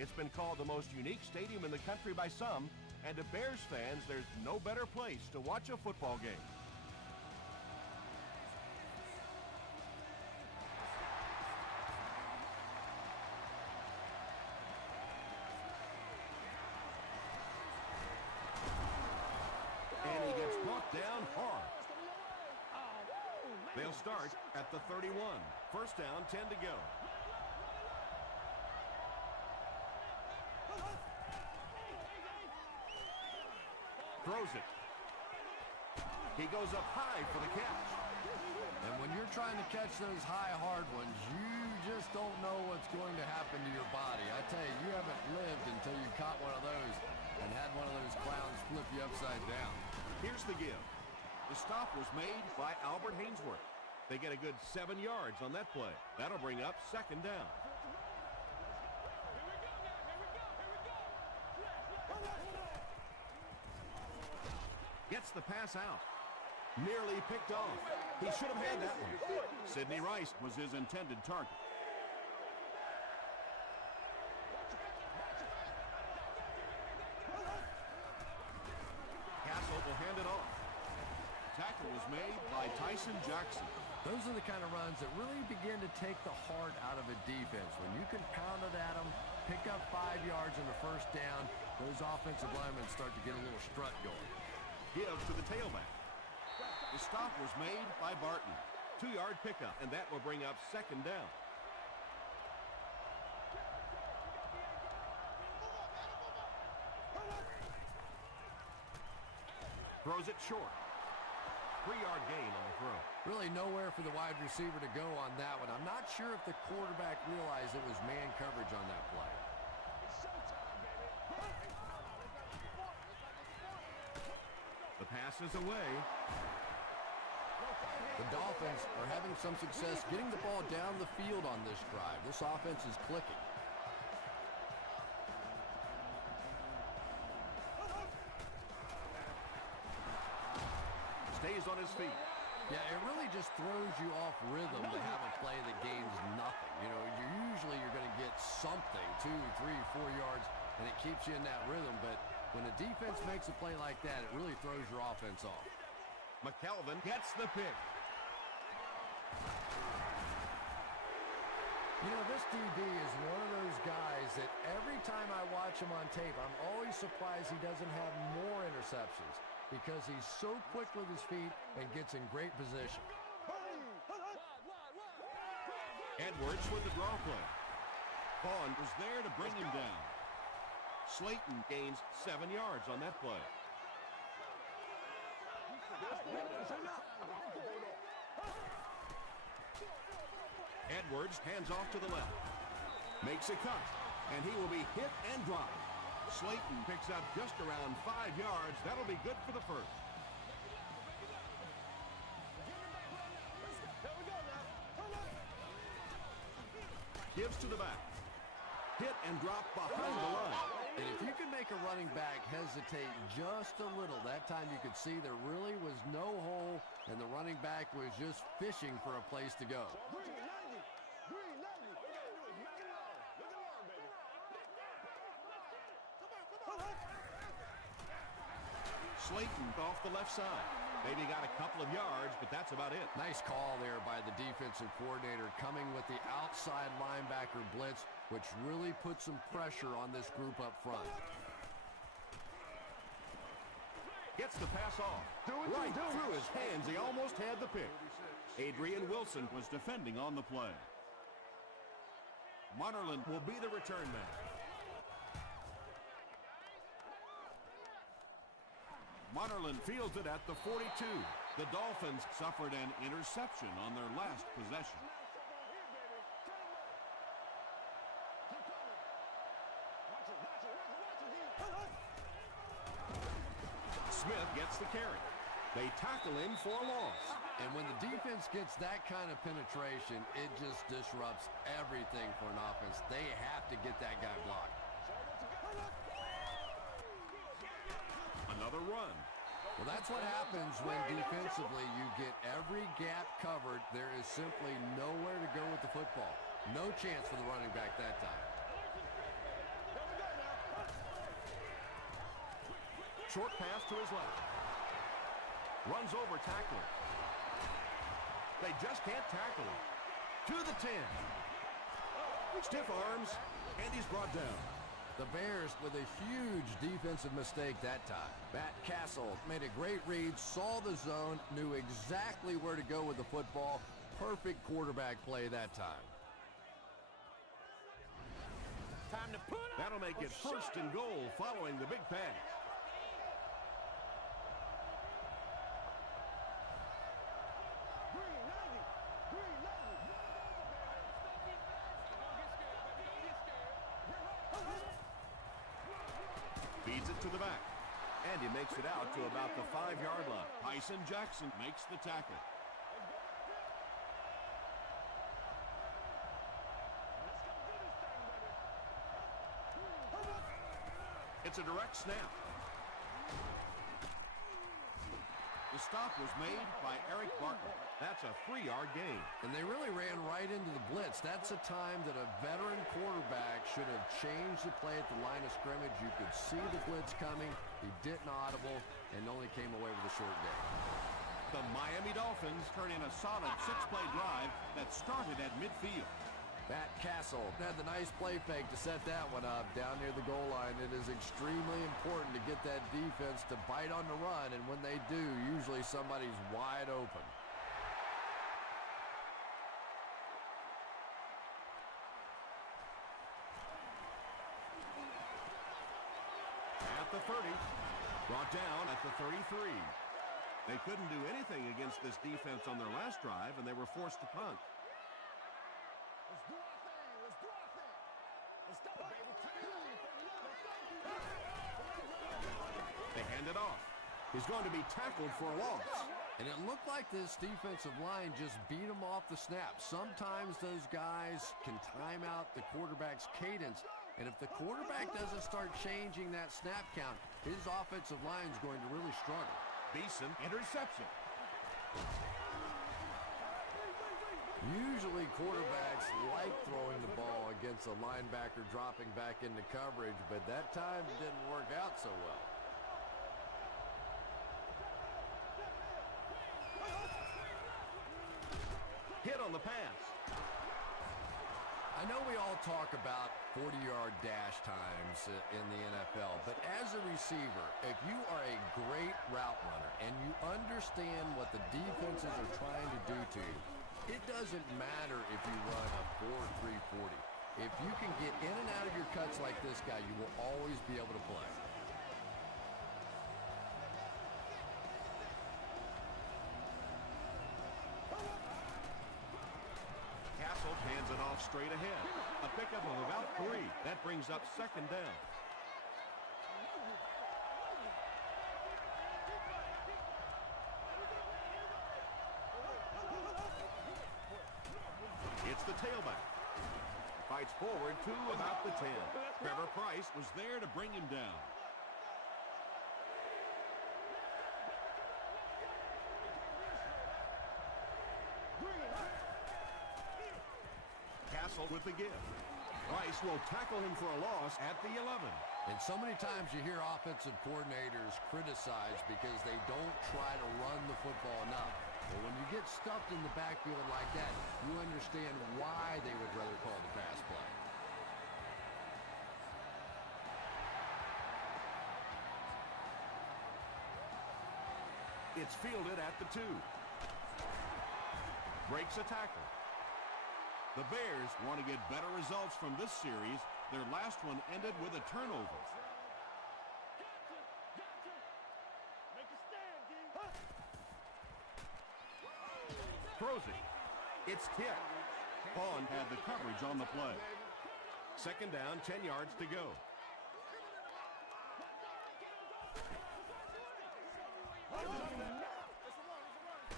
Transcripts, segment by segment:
It's been called the most unique stadium in the country by some, and to Bears fans, there's no better place to watch a football game. And he gets brought down hard. They'll start at the 31. First down, 10 to go. Throws it. He goes up high for the catch. And when you're trying to catch those high, hard ones, you just don't know what's going to happen to your body. I tell you, you haven't lived until you caught one of those and had one of those clowns flip you upside down. Here's the give. The stop was made by Albert Hainsworth. They get a good 7 yards on that play. That'll bring up second down. Gets the pass out. Nearly picked off. He should have had that one. Sidney Rice was his intended target. Castle will hand it off. Tackle was made by Tyson Jackson. Those are the kind of runs that really begin to take the heart out of a defense. When you can pound it at them, pick up 5 yards on the first down, those offensive linemen start to get a little strut going. Give to the tailback. The stop was made by Barton. 2-yard pickup, and that will bring up second down. Throws it short. 3-yard gain on the throw. Really nowhere for the wide receiver to go on that one. I'm not sure if the quarterback realized it was man coverage on that play. The pass is away. The Dolphins are having some success getting the ball down the field on this drive. This offense is clicking. Stays on his feet. Yeah, it really just throws you off rhythm to have a play that gains nothing. You know, you're going to get something, 2, 3, 4 yards, and it keeps you in that rhythm. But when a defense makes a play like that, it really throws your offense off. McKelvin gets the pick. You know, this DB is one of those guys that every time I watch him on tape, I'm always surprised he doesn't have more interceptions because he's so quick with his feet and gets in great position. Edwards with the draw play. Vaughn was there to bring him down. Slayton gains 7 yards on that play. Edwards hands off to the left. Makes a cut, and he will be hit and dropped. Slayton picks up just around 5 yards. That'll be good for the first. Gives to the back. Hit and drop behind the line. And if you can make a running back hesitate just a little, that time you could see there really was no hole, and the running back was just fishing for a place to go. Slayton off the left side. Maybe got a couple of yards, but that's about it. Nice call there by the defensive coordinator, coming with the outside linebacker blitz, which really put some pressure on this group up front. Gets the pass off. Right through his hands. He almost had the pick. Adrian Wilson was defending on the play. Monerland will be the return man. Monerland fields it at the 42. The Dolphins suffered an interception on their last possession. Smith gets the carry. They tackle him for a loss. And when the defense gets that kind of penetration, it just disrupts everything for an offense. They have to get that guy blocked. Another run. Well, that's what happens when defensively you get every gap covered. There is simply nowhere to go with the football. No chance for the running back that time. Short pass to his left. Runs over tackler. They just can't tackle him. To the 10. Stiff arms, and he's brought down. The Bears with a huge defensive mistake that time. Matt Castle made a great read, saw the zone, knew exactly where to go with the football. Perfect quarterback play that time. Time to put up. That'll make it first and goal following the big pass. Feeds it to the back. And he makes it out to about the 5-yard line. Tyson Jackson makes the tackle. It's a direct snap. The stop was made by Eric Barton. That's a 3-yard gain. And they really ran right into the blitz. That's a time that a veteran quarterback should have changed the play at the line of scrimmage. You could see the blitz coming. He didn't audible and only came away with a short gain. The Miami Dolphins turn in a solid 6-play drive that started at midfield. Matt Castle had the nice play fake to set that one up down near the goal line. It is extremely important to get that defense to bite on the run, and when they do, usually somebody's wide open. At the 30, brought down at the 33. They couldn't do anything against this defense on their last drive, and they were forced to punt. They hand it off. He's going to be tackled for a loss. And it looked like this defensive line just beat him off the snap. Sometimes those guys can time out the quarterback's cadence. And if the quarterback doesn't start changing that snap count, his offensive line is going to really struggle. Beeson interception. Usually quarterbacks like throwing the ball against a linebacker dropping back into coverage, but that time didn't work out so well. Hit on the pass. I know we all talk about 40-yard dash times in the NFL, but as a receiver, if you are a great route runner and you understand what the defenses are trying to do to you, it doesn't matter if you run a 4.340. If you can get in and out of your cuts like this guy, you will always be able to play. Castle hands it off straight ahead. A pickup of about 3. That brings up second down. It's the tailback. Fights forward to about the 10. Trevor Price was there to bring him down. Castle with the give. Price will tackle him for a loss at the 11. And so many times you hear offensive coordinators criticized because they don't try to run the football enough. But when you get stuffed in the backfield like that, you understand why they would rather call the pass play. It's fielded at the 2. Breaks a tackle. The Bears want to get better results from this series. Their last one ended with a turnover. Throws it. It's tipped. Vaughn had the coverage on the play. Second down, 10 yards to go.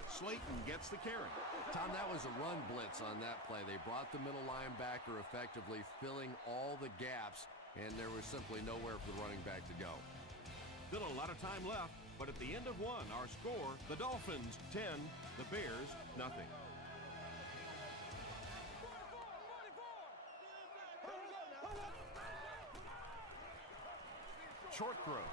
Slayton gets the carry. Tom, that was a run blitz on that play. They brought the middle linebacker effectively filling all the gaps, and there was simply nowhere for the running back to go. Still a lot of time left, but at the end of one, our score, the Dolphins 10, the Bears nothing. Short throw.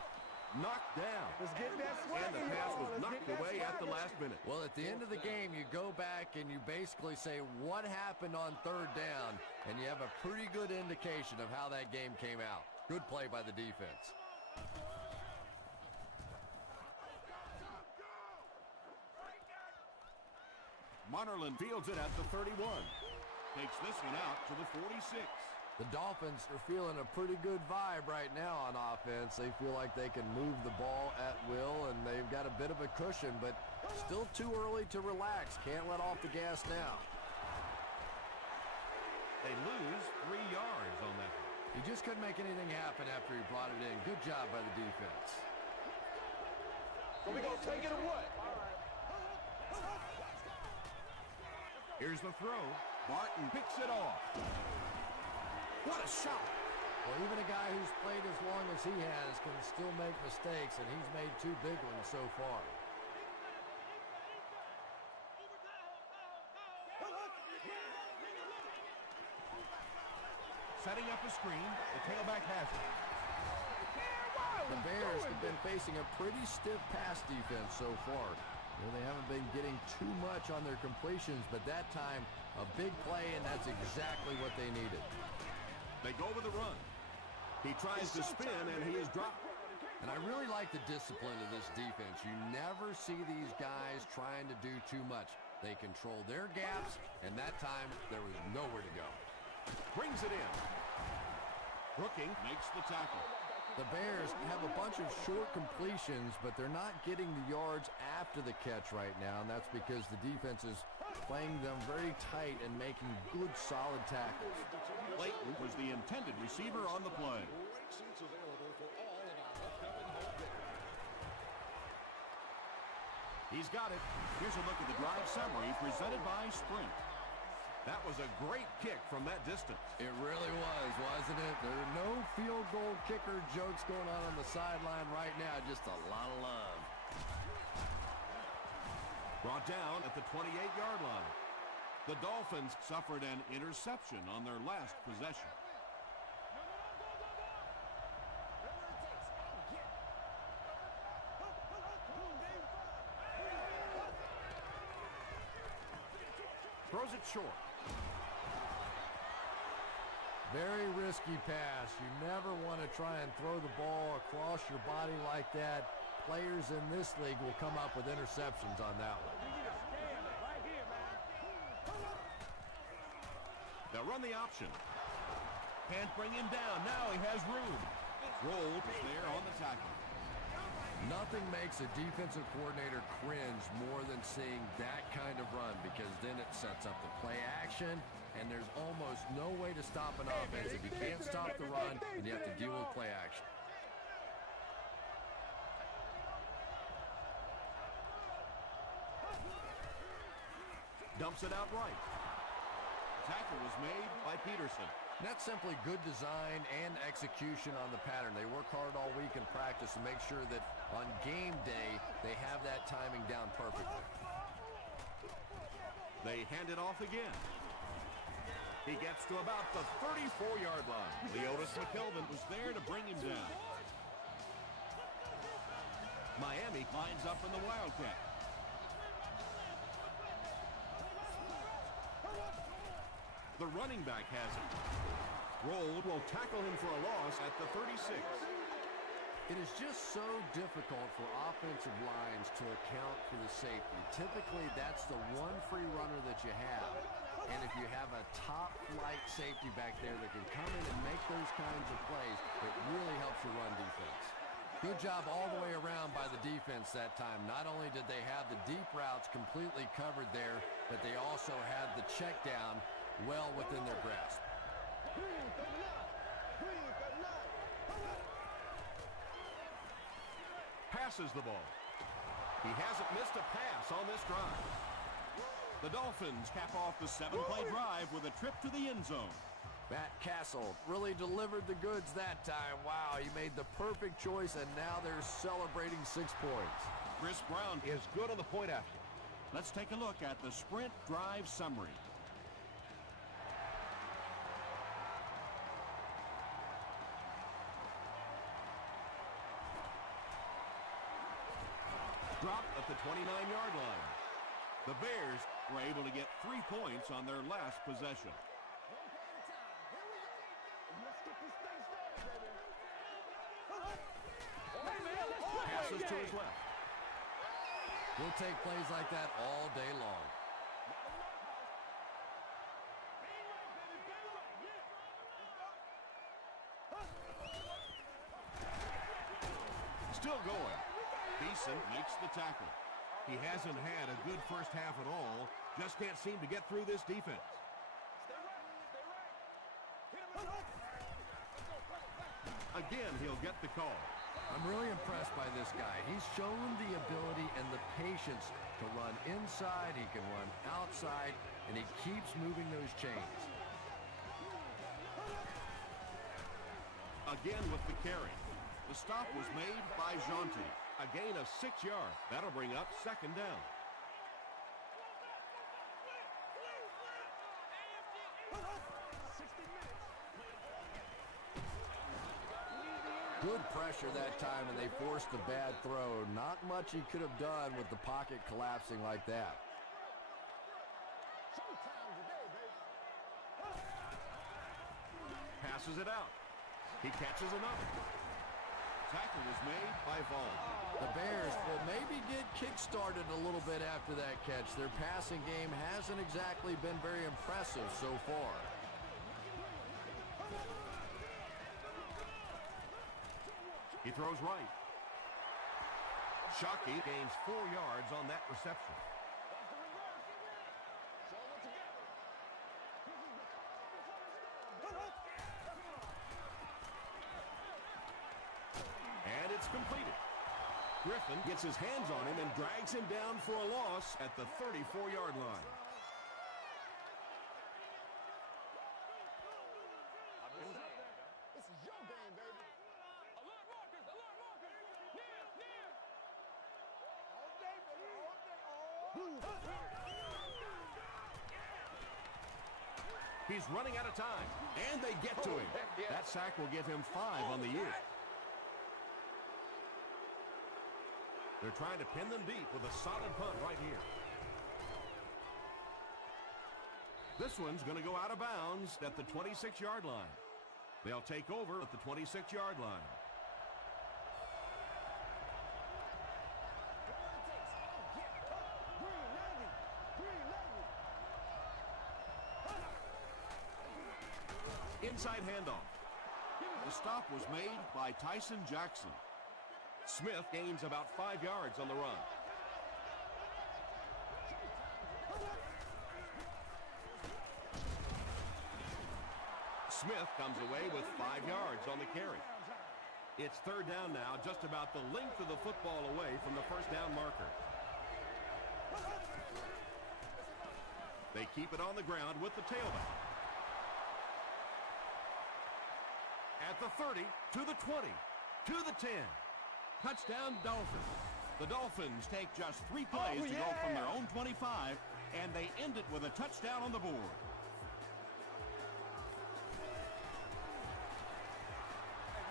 knocked down. Let's get that swag. And the pass was knocked away at the last minute. Well, at the end of the game, you go back and you basically say what happened on third down, and you have a pretty good indication of how that game came out. Good play by the defense. Monerlin fields it at the 31. Takes this one out to the 46. The Dolphins are feeling a pretty good vibe right now on offense. They feel like they can move the ball at will, and they've got a bit of a cushion, but still too early to relax. Can't let off the gas now. They lose 3 yards on that. He just couldn't make anything happen after he brought it in. Good job by the defense. So we gonna take it or what? Here's the throw. Barton picks it off. What a shot. Well, even a guy who's played as long as he has can still make mistakes, and he's made 2 big ones so far. Setting up a screen. The tailback has it. The Bears have been facing a pretty stiff pass defense so far. They haven't been getting too much on their completions, but that time, a big play, and that's exactly what they needed. They go with the run. He tries to spin, and he is dropped. And I really like the discipline of this defense. You never see these guys trying to do too much. They control their gaps, and that time, there was nowhere to go. Brings it in. Brooking makes the tackle. The Bears have a bunch of short completions, but they're not getting the yards after the catch right now, and that's because the defense is playing them very tight and making good, solid tackles. Clayton was the intended receiver on the play. He's got it. Here's a look at the drive summary presented by Sprint. That was a great kick from that distance. It really was, wasn't it? There are no field goal kicker jokes going on the sideline right now. Just a lot of love. Brought down at the 28-yard line. The Dolphins suffered an interception on their last possession. Throws it short. Very risky pass. You never want to try and throw the ball across your body like that. Players in this league will come up with interceptions on that one. They'll run the option. Can't bring him down. Now he has room. Rolled there on the tackle. Nothing makes a defensive coordinator cringe more than seeing that kind of run, because then it sets up the play action, and there's almost no way to stop an offense if you can't stop the run and you have to deal with play action. Dumps it out right. Tackle was made by Peterson. That's simply good design and execution on the pattern. They work hard all week in practice to make sure that on game day they have that timing down perfectly. They hand it off again. He gets to about the 34-yard line. Leotis McKelvin was there to bring him down. Miami lines up in the Wildcat. The running back has it. Rolled will tackle him for a loss at the 36. It is just so difficult for offensive lines to account for the safety. Typically, that's the one free runner that you have. And if you have a top-flight safety back there that can come in and make those kinds of plays, it really helps your run defense. Good job all the way around by the defense that time. Not only did they have the deep routes completely covered there, but they also had the check down well within their grasp. Passes the ball. He hasn't missed a pass on this drive. The Dolphins cap off the 7-play drive with a trip to the end zone. Matt Castle really delivered the goods that time. Wow, he made the perfect choice, and now they're celebrating 6 points. Chris Brown is good on the point after. Let's take a look at the Sprint drive summary. 29-yard line. The Bears were able to get 3 points on their last possession. Passes to his left. We'll take plays like that all day long. Still going. Beeson makes the tackle. He hasn't had a good first half at all. Just can't seem to get through this defense. Again, he'll get the call. I'm really impressed by this guy. He's shown the ability and the patience to run inside, he can run outside, and he keeps moving those chains. Again with the carry. The stop was made by Jonte. A gain of 6 yards. That'll bring up second down. Good pressure that time, and they forced a bad throw. Not much he could have done with the pocket collapsing like that. Passes it out. He catches another. Tackle was made by Vaughn. The Bears will maybe get kick-started a little bit after that catch. Their passing game hasn't exactly been very impressive so far. He throws right. Shockey gains 4 yards on that reception. And it's completed. Griffin gets his hands on him and drags him down for a loss at the 34-yard line. He's running out of time, and they get to him. That sack will give him 5 on the year. They're trying to pin them deep with a solid punt right here. This one's going to go out of bounds at the 26-yard line. They'll take over at the 26-yard line. Inside handoff. The stop was made by Tyson Jackson. Smith gains about 5 yards on the run. Smith comes away with 5 yards on the carry. It's third down now, just about the length of the football away from the first down marker. They keep it on the ground with the tailback. At the 30, to the 20, to the 10. Touchdown, Dolphins. The Dolphins take just 3 plays to go from their own 25, and they end it with a touchdown on the board.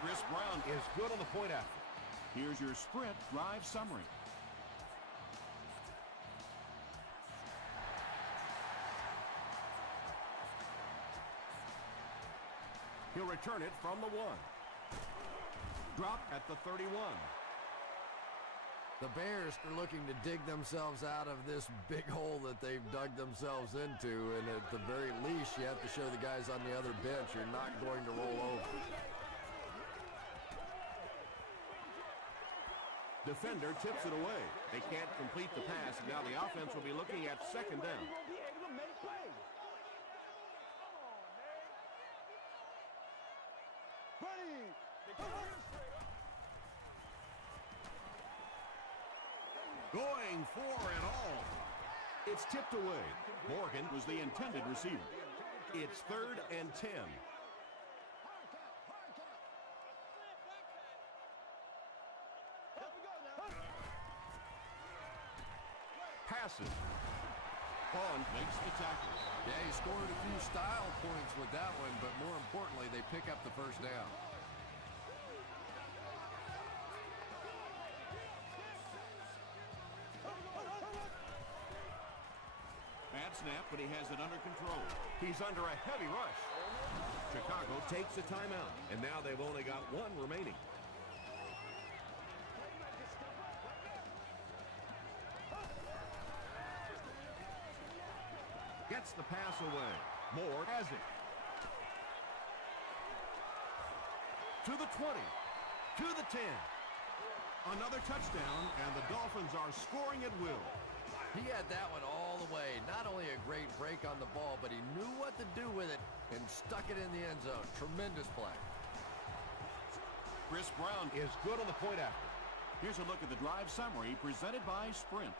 Chris Brown is good on the point after. Here's your sprint drive summary. He'll return it from the 1. Drop at the 31. The Bears are looking to dig themselves out of this big hole that they've dug themselves into, and at the very least, you have to show the guys on the other bench you're not going to roll over. Defender tips it away. They can't complete the pass, and now the offense will be looking at second down. Going for it all. It's tipped away. Morgan was the intended receiver. It's 3rd and 10. Passes. Bond makes the tackle. Yeah, he scored a few style points with that one, but more importantly, they pick up the first down. snap, but he has it under control. He's under a heavy rush. Chicago takes a timeout, and now they've only got one remaining. Gets the pass away. Moore has it. To the 20. To the 10. Another touchdown, and the Dolphins are scoring at will. He had that one all the way. Not only a great break on the ball, but he knew what to do with it and stuck it in the end zone. Tremendous play. Chris Brown is good on the point after. Here's a look at the drive summary presented by Sprint.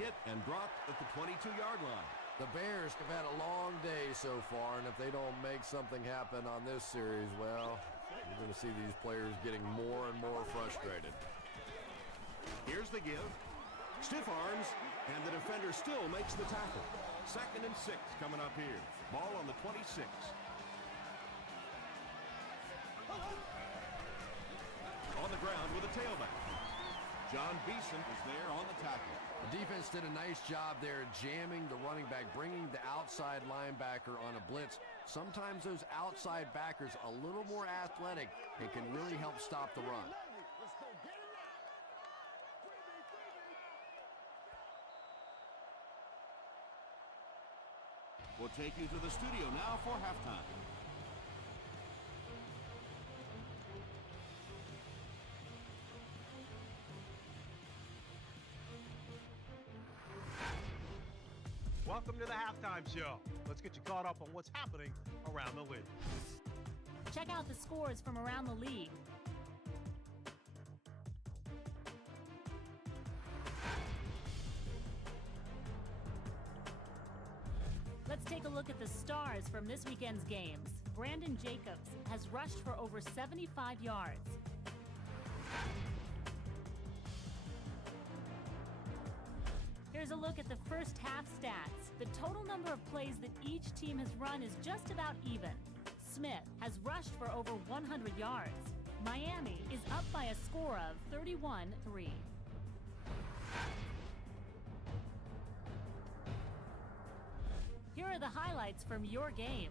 Hit and dropped at the 22-yard line. The Bears have had a long day so far, and if they don't make something happen on this series, well, you're going to see these players getting more and more frustrated. Here's the give. Stiff arms, and the defender still makes the tackle. 2nd and 6 coming up here. Ball on the 26. On the ground with a tailback. John Beeson is there on the tackle. The defense did a nice job there jamming the running back, bringing the outside linebacker on a blitz. Sometimes those outside backers a little more athletic and can really help stop the run. We'll take you to the studio now for halftime. Welcome to the halftime show. Let's get you caught up on what's happening around the league. Check out the scores from around the league. Let's take a look at the stars from this weekend's games. Brandon Jacobs has rushed for over 75 yards. Here's a look at the first half stats. The total number of plays that each team has run is just about even. Smith has rushed for over 100 yards. Miami is up by a score of 31-3. Here are the highlights from your game.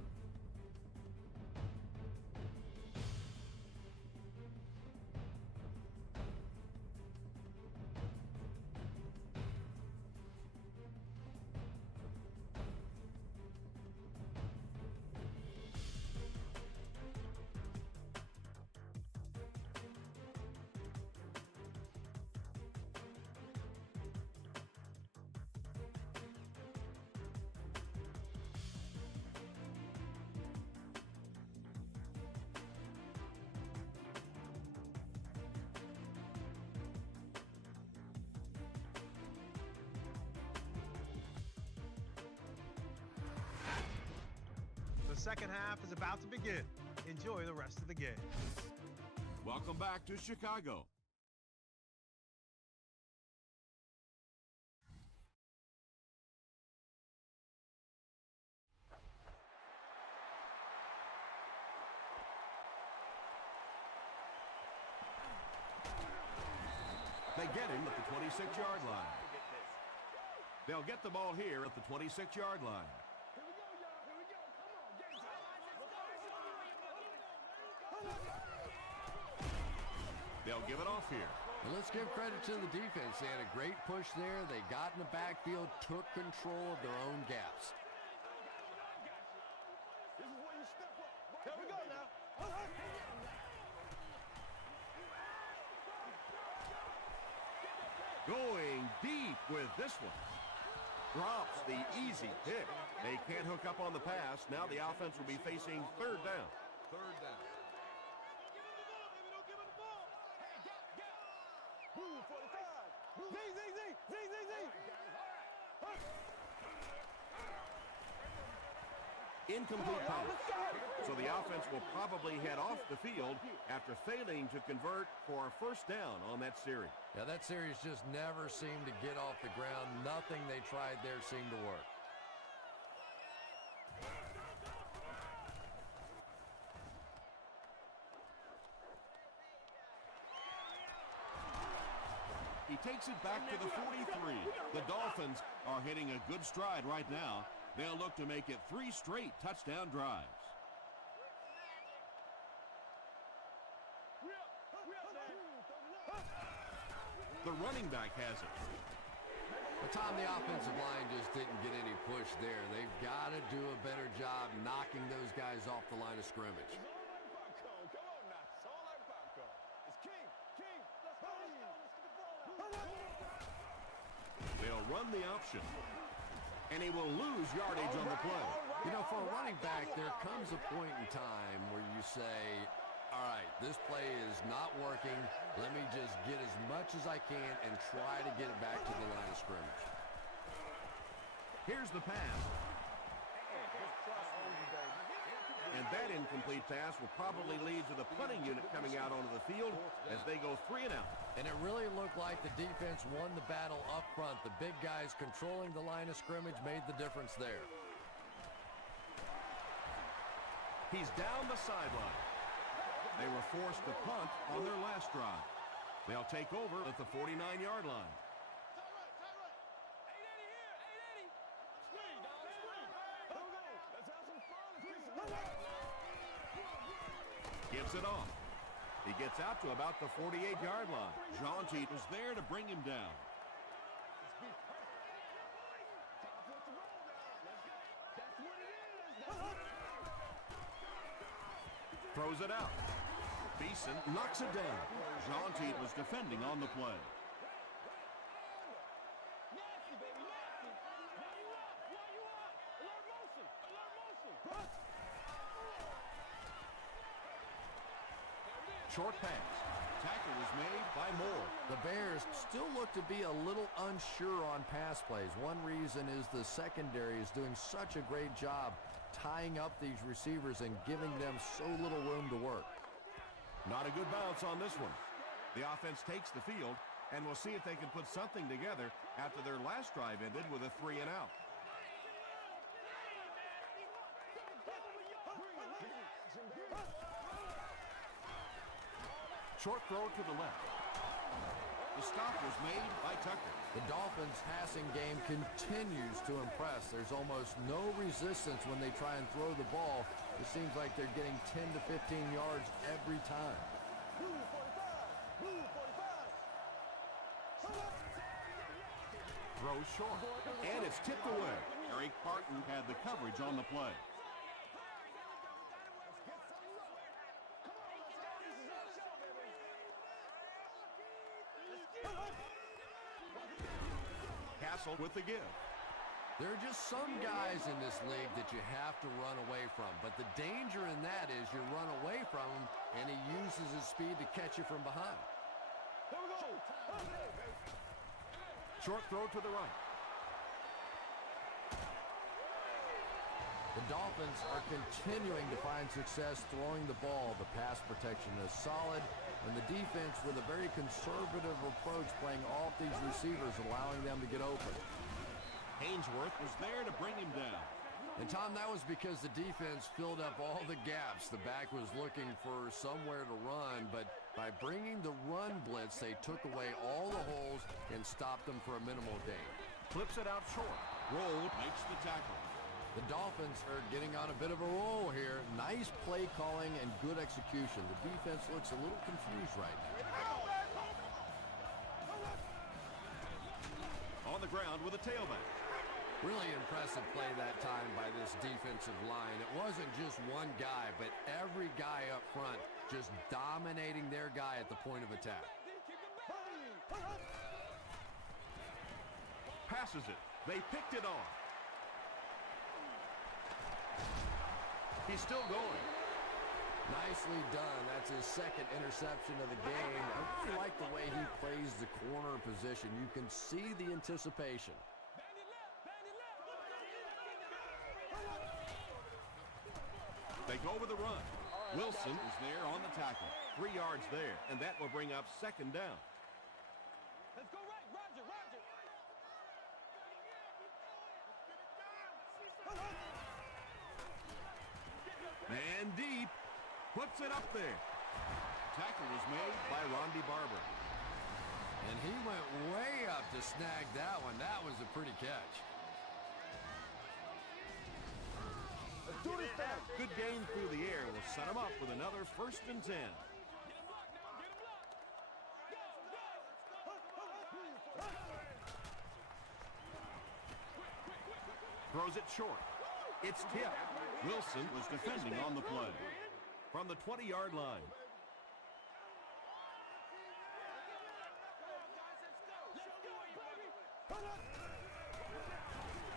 The second half is about to begin. Enjoy the rest of the game. Welcome back to Chicago. They get him at the 26-yard line. They'll get the ball here at the 26-yard line. They'll give it off here. And let's give credit to the defense. They had a great push there. They got in the backfield, took control of their own gaps. This is where you step up. Here we go now. Going deep with this one. Drops the easy pick. They can't hook up on the pass. Now the offense will be facing third down. Third down. Move 45. Z. Incomplete pass. So the offense will probably head off the field after failing to convert for a first down on that series. Yeah, that series just never seemed to get off the ground. Nothing they tried there seemed to work. He takes it back to the 43. The Dolphins are hitting a good stride right now. They'll look to make it 3 straight touchdown drives. The running back has it. But Tom, the offensive line just didn't get any push there. They've got to do a better job knocking those guys off the line of scrimmage. They'll run the option. And he will lose yardage on the play. You know, for a running back, there comes a point in time where you say, all right, this play is not working. Let me just get as much as I can and try to get it back to the line of scrimmage. Here's the pass. And that incomplete pass will probably lead to the punting unit coming out onto the field as they go 3 and out. And it really looked like the defense won the battle up front. The big guys controlling the line of scrimmage made the difference there. He's down the sideline. They were forced to punt on their last drive. They'll take over at the 49-yard line. Gives it off. He gets out to about the 48-yard line. Jaunty was there to bring him down. Throws it out. Beeson knocks it down. Jaunty was defending on the play. Short pass. Tackle was made by Moore. The Bears still look to be a little unsure on pass plays. One reason is the secondary is doing such a great job tying up these receivers and giving them so little room to work. Not a good bounce on this one. The offense takes the field, and we'll see if they can put something together after their last drive ended with a 3 and out. Short throw to the left. The stop was made by Tucker. The Dolphins' passing game continues to impress. There's almost no resistance when they try and throw the ball. It seems like they're getting 10 to 15 yards every time. Throws short, and it's tipped away. Eric Parton had the coverage on the play. Castle with the give. There are just some guys in this league that you have to run away from. But the danger in that is you run away from him, and he uses his speed to catch you from behind. Short throw to the right. The Dolphins are continuing to find success throwing the ball. The pass protection is solid, and the defense with a very conservative approach playing off these receivers, allowing them to get open. Hainsworth was there to bring him down. And Tom, that was because the defense filled up all the gaps. The back was looking for somewhere to run, but by bringing the run blitz, they took away all the holes and stopped them for a minimal gain. Flips it out short. Roll makes the tackle. The Dolphins are getting on a bit of a roll here. Nice play calling and good execution. The defense looks a little confused right now. On the ground with a tailback. Really impressive play that time by this defensive line. It wasn't just one guy, but every guy up front just dominating their guy at the point of attack. Passes it. They picked it off. He's still going. Nicely done. That's his second interception of the game. I really like the way he plays the corner position. You can see the anticipation. They go with the run. Wilson is there on the tackle. 3 yards there, and that will bring up second down. Let's go right, Roger, Roger. And deep. Puts it up there. Tackle was made by Rondy Barber. And he went way up to snag that one. That was a pretty catch. Let's do this thing. Good gain through the air will set him up with another 1st and 10. Throws it short. It's tipped. Wilson was defending on the play. From the 20-yard line.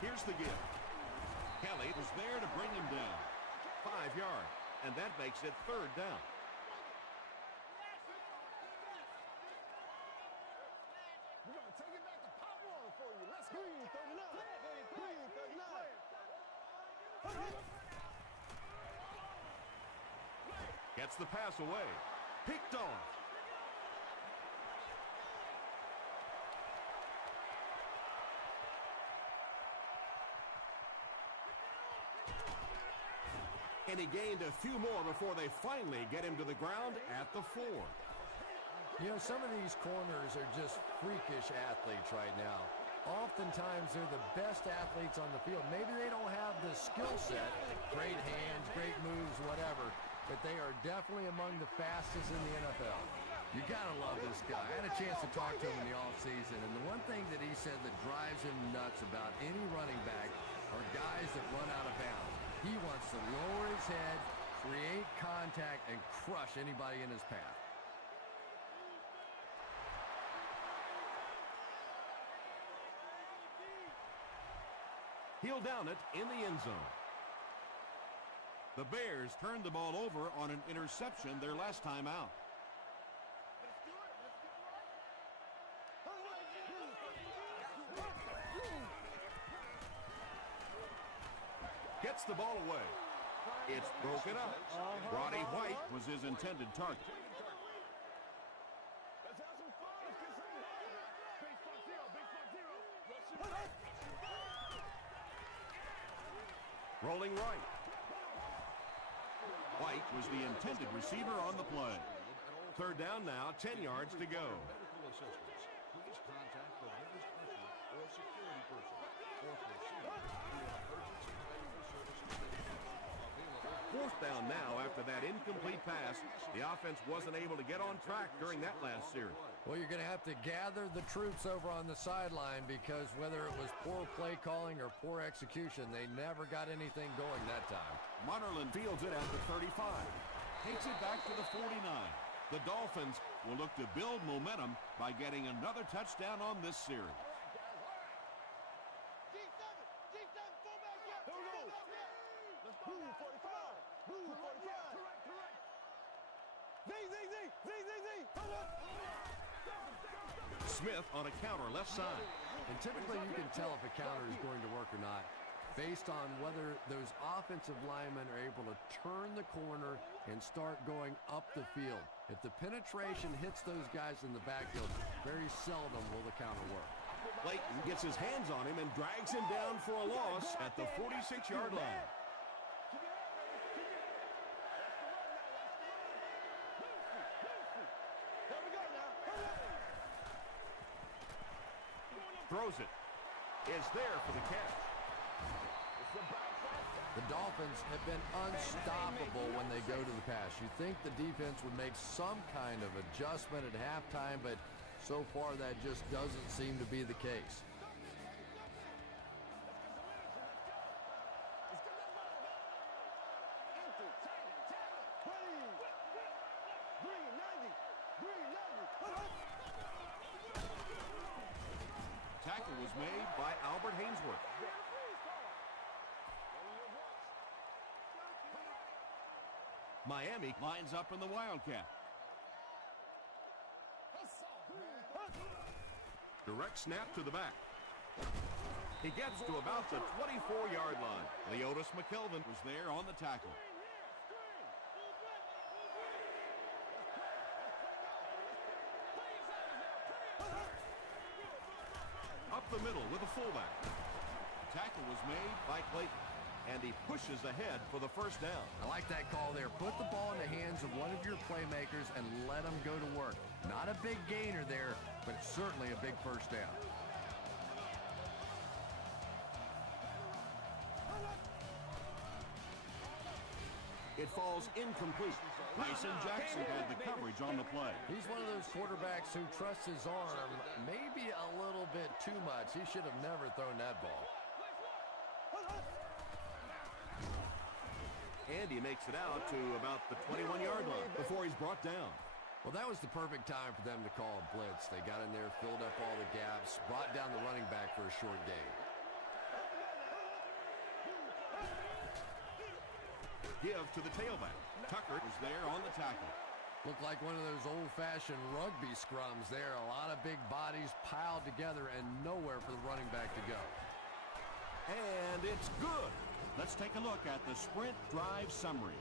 Here's the give. Kelly was there to bring him down. 5 yards, and that makes it 3rd down. We're going to take it back to Pop Warner for you. Let's go. 39. 39. Gets the pass away. Picked off. And he gained a few more before they finally get him to the ground at the 4. You know, some of these corners are just freakish athletes right now. Oftentimes, they're the best athletes on the field. Maybe they don't have the skill set, great hands, great moves, whatever, but they are definitely among the fastest in the NFL. You gotta love this guy. I had a chance to talk to him in the offseason, and the one thing that he said that drives him nuts about any running back are guys that run out of bounds. He wants to lower his head, create contact, and crush anybody in his path. He'll down it in the end zone. The Bears turned the ball over on an interception their last time out. Gets the ball away. It's broken up. Roddy White was his intended target. Rolling right. White was the intended receiver on the play. 3rd down now, 10 yards to go. Please contact the nearest usher or security person or proceed to our emergency medical services. 4th down now after that incomplete pass. The offense wasn't able to get on track during that last series. Well, you're going to have to gather the troops over on the sideline because whether it was poor play calling or poor execution, they never got anything going that time. Munnerlyn fields it at the 35. Takes it back to the 49. The Dolphins will look to build momentum by getting another touchdown on this series. Smith on a counter left side. And typically you can tell if a counter is going to work or not based on whether those offensive linemen are able to turn the corner and start going up the field. If the penetration hits those guys in the backfield, very seldom will the counter work. Clayton gets his hands on him and drags him down for a loss at the 46-yard line. Throws it. Is there for the catch. The Dolphins have been unstoppable when they go to the pass. You think the defense would make some kind of adjustment at halftime, but so far that just doesn't seem to be the case. Tackle was made by Albert Hainsworth. Miami lines up in the Wildcat. Direct snap to the back. He gets to about the 24-yard line. Leotis McKelvin was there on the tackle. Up the middle with a fullback. Tackle was made by Clayton, and he pushes ahead for the 1st down. I like that call there. Put the ball in the hands of one of your playmakers and let them go to work. Not Not a big gainer there, but it's certainly a big first down. It falls incomplete. Tyson Jackson had the coverage on the play. He's one of those quarterbacks who trusts his arm maybe a little bit too much. He should have never thrown that ball. And he makes it out to about the 21-yard line before he's brought down. Well, that was the perfect time for them to call a blitz. They got in there, filled up all the gaps, brought down the running back for a short gain. Give to the tailback. Tucker was there on the tackle. Looked like one of those old-fashioned rugby scrums there. A lot of big bodies piled together and nowhere for the running back to go. And it's good. Let's take a look at the sprint drive summary.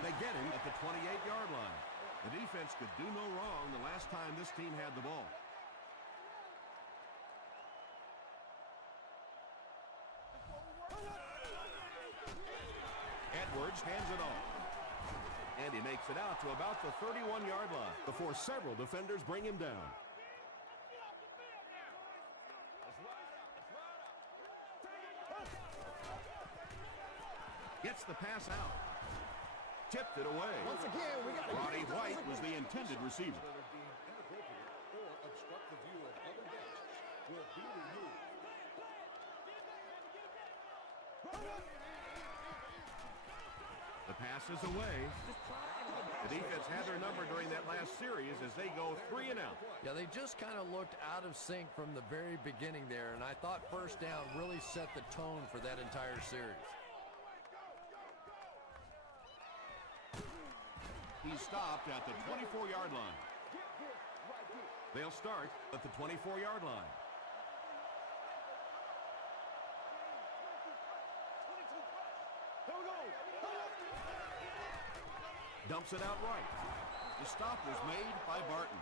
They get him at the 28-yard line. The defense could do no wrong the last time this team had the ball. Edwards hands it off. And he makes it out to about the 31-yard line before several defenders bring him down. Gets the pass out. Tipped it away. Once again, we got Roddy White was the intended receiver. That are deemed inappropriate or obstruct the view of other guests will be removed. The pass is away. The defense had their number during that last series as they go 3 and out. Yeah, they just kind of looked out of sync from the very beginning there, and I thought first down really set the tone for that entire series. He's stopped at the 24-yard line. They'll start at the 24-yard line. Dumps it out right. The stop was made by Barton.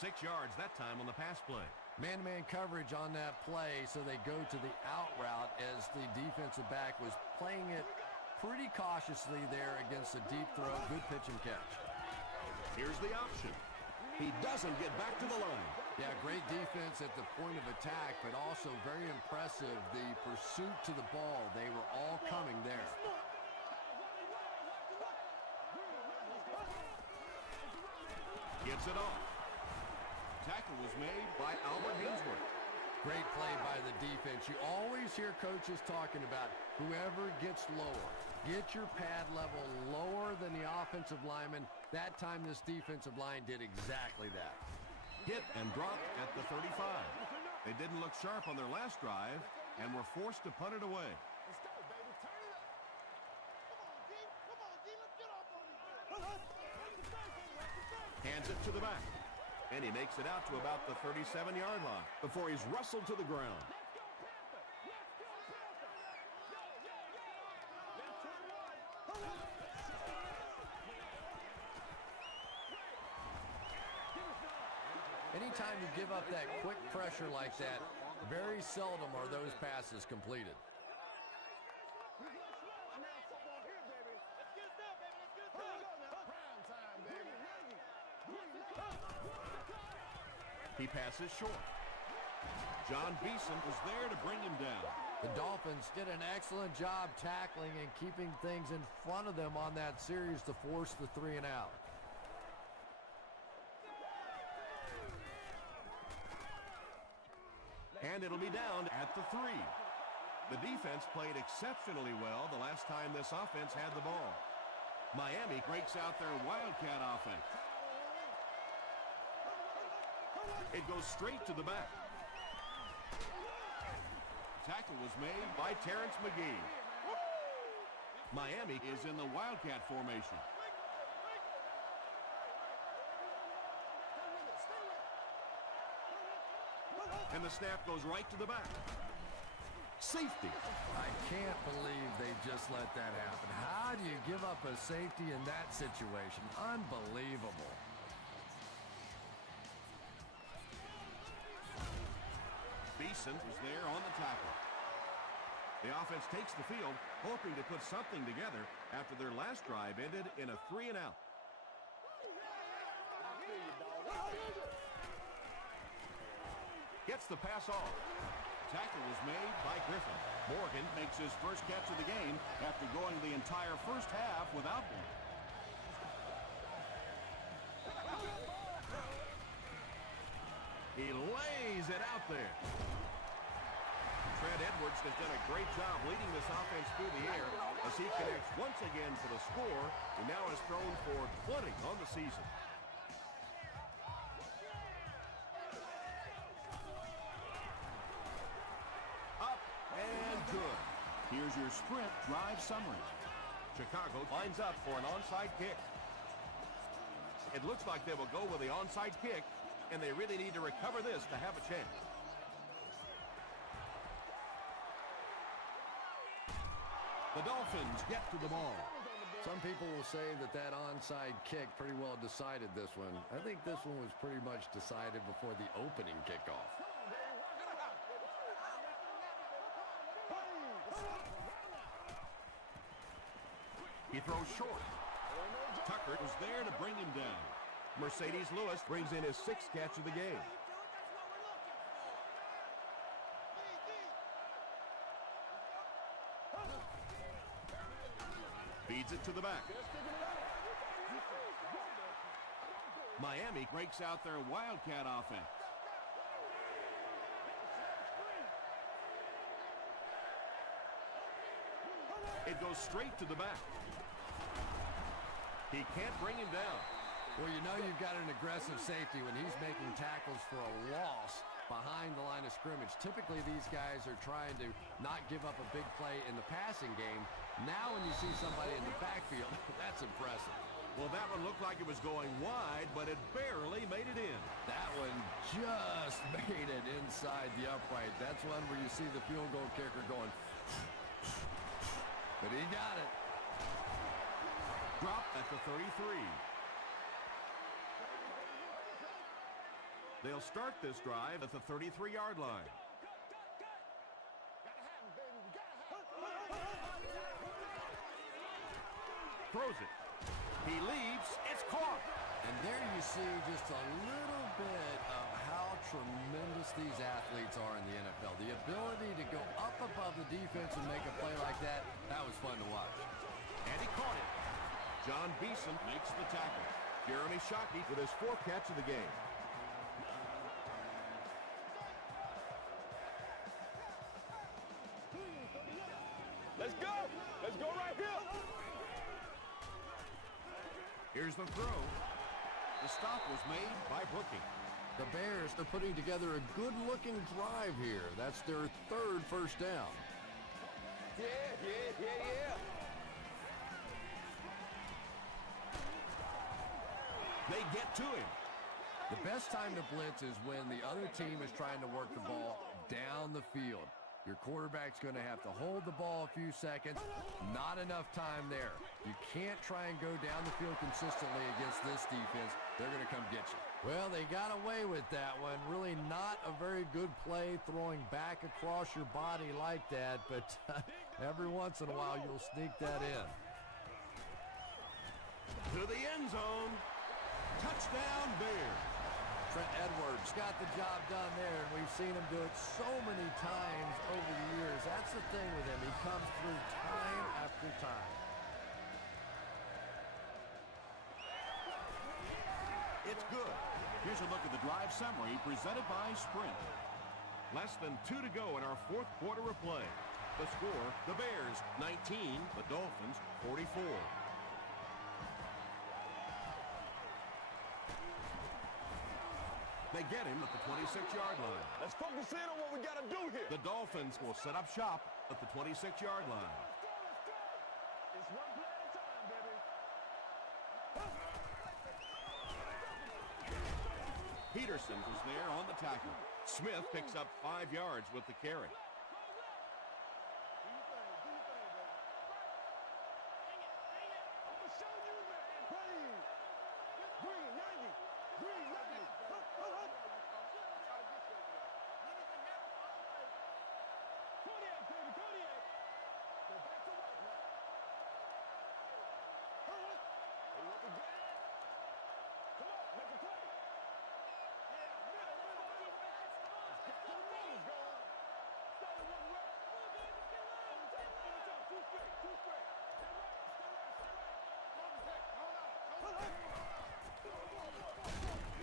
6 yards that time on the pass play. Man-to-man coverage on that play, so they go to the out route as the defensive back was playing it pretty cautiously there against a deep throw. Good pitch and catch. Here's the option. He doesn't get back to the line. Yeah, great defense at the point of attack, but also very impressive the pursuit to the ball. They were all coming there. Gets it off. Tackle was made by Albert Hainsworth. Great play by the defense. You always hear coaches talking about whoever gets lower. Get your pad level lower than the offensive lineman. That time this defensive line did exactly that. Hit and dropped at the 35. They didn't look sharp on their last drive and were forced to punt it away. Let's go, baby. Turn it up. Come on, D. Let's get off on these. Hands it to the back. And he makes it out to about the 37-yard line before he's wrestled to the ground. Anytime you give up that quick pressure like that, very seldom are those passes completed. He passes short. John Beeson was there to bring him down. The Dolphins did an excellent job tackling and keeping things in front of them on that series to force the 3 and out. And it'll be down at the 3. The defense played exceptionally well the last time this offense had the ball. Miami breaks out their Wildcat offense. It goes straight to the back. Tackle was made by Terrence McGee. Miami is in the Wildcat formation. And the snap goes right to the back. Safety. I can't believe they just let that happen. How do you give up a safety in that situation? Unbelievable. Beeson is there on the tackle. The offense takes the field, hoping to put something together after their last drive ended in a 3-and-out. Gets the pass off. Tackle was made by Griffin. Morgan makes his first catch of the game after going the entire first half without one. He lays it out there. Trent Edwards has done a great job leading this offense through the air as he connects once again to the score. He now has thrown for 20 on the season. Up and good. Here's your sprint drive summary. Chicago lines up for an onside kick. It looks like they will go with the onside kick, and they really need to recover this to have a chance. The Dolphins get to the ball. Some people will say that that onside kick pretty well decided this one. I think this one was pretty much decided before the opening kickoff. He throws short. Tucker was there to bring him down. Mercedes Lewis brings in his 6th catch of the game. Feeds it to the back. Miami breaks out their Wildcat offense. It goes straight to the back. He can't bring him down. Well, you know you've got an aggressive safety when he's making tackles for a loss behind the line of scrimmage. Typically, these guys are trying to not give up a big play in the passing game. Now when you see somebody in the backfield, that's impressive. Well, that one looked like it was going wide, but it barely made it in. That one just made it inside the upright. That's one where you see the field goal kicker going, but he got it. Dropped at the 33. They'll start this drive at the 33-yard line. Throws it. He leaps. It's caught. And there you see just a little bit of how tremendous these athletes are in the NFL. The ability to go up above the defense and make a play like that, that was fun to watch. And he caught it. John Beeson makes the tackle. Jeremy Shockey with his 4th catch of the game. Let's go! Let's go right here! Here's the throw. The stop was made by Brooking. The Bears are putting together a good-looking drive here. That's their 3rd first down. Yeah. They get to him. The best time to blitz is when the other team is trying to work the ball down the field. Your quarterback's going to have to hold the ball a few seconds. Not enough time there. You can't try and go down the field consistently against this defense. They're going to come get you. Well, they got away with that one. Really not a very good play throwing back across your body like that, but every once in a while you'll sneak that in. To the end zone. Touchdown, Bears. Trent Edwards got the job done there, and we've seen him do it so many times over the years. That's the thing with him. He comes through time after time. It's good. Here's a look at the drive summary presented by Sprint. Less than 2 to go in our 4th quarter of play. The score, the Bears 19, the Dolphins 44. They get him at the 26-yard line. Let's focus in on what we got to do here. The Dolphins will set up shop at the 26-yard line. It's one play at a time, baby. Peterson was there on the tackle. Smith picks up 5 yards with the carry.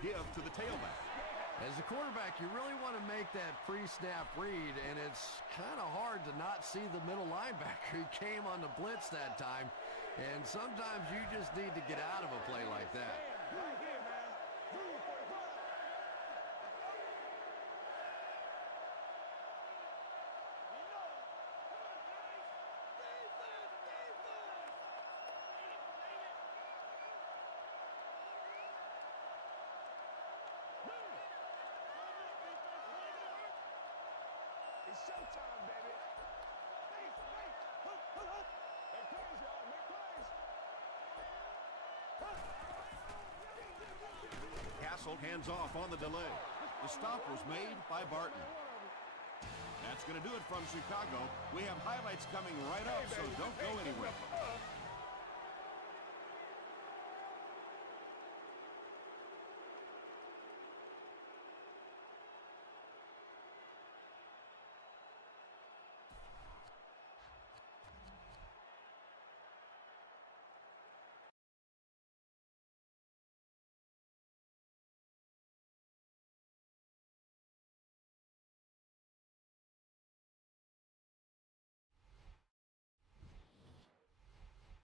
Give to the tailback. As a quarterback, you really want to make that pre-snap read, and it's kind of hard to not see the middle linebacker. He came on the blitz that time, and sometimes you just need to get out of a play like that. Right here, man. 245. It's showtime, baby. Hey, plays, y'all. Make plays. Castle hands off on the delay. The stop was made by Barton. That's going to do it from Chicago. We have highlights coming right up, so don't go anywhere.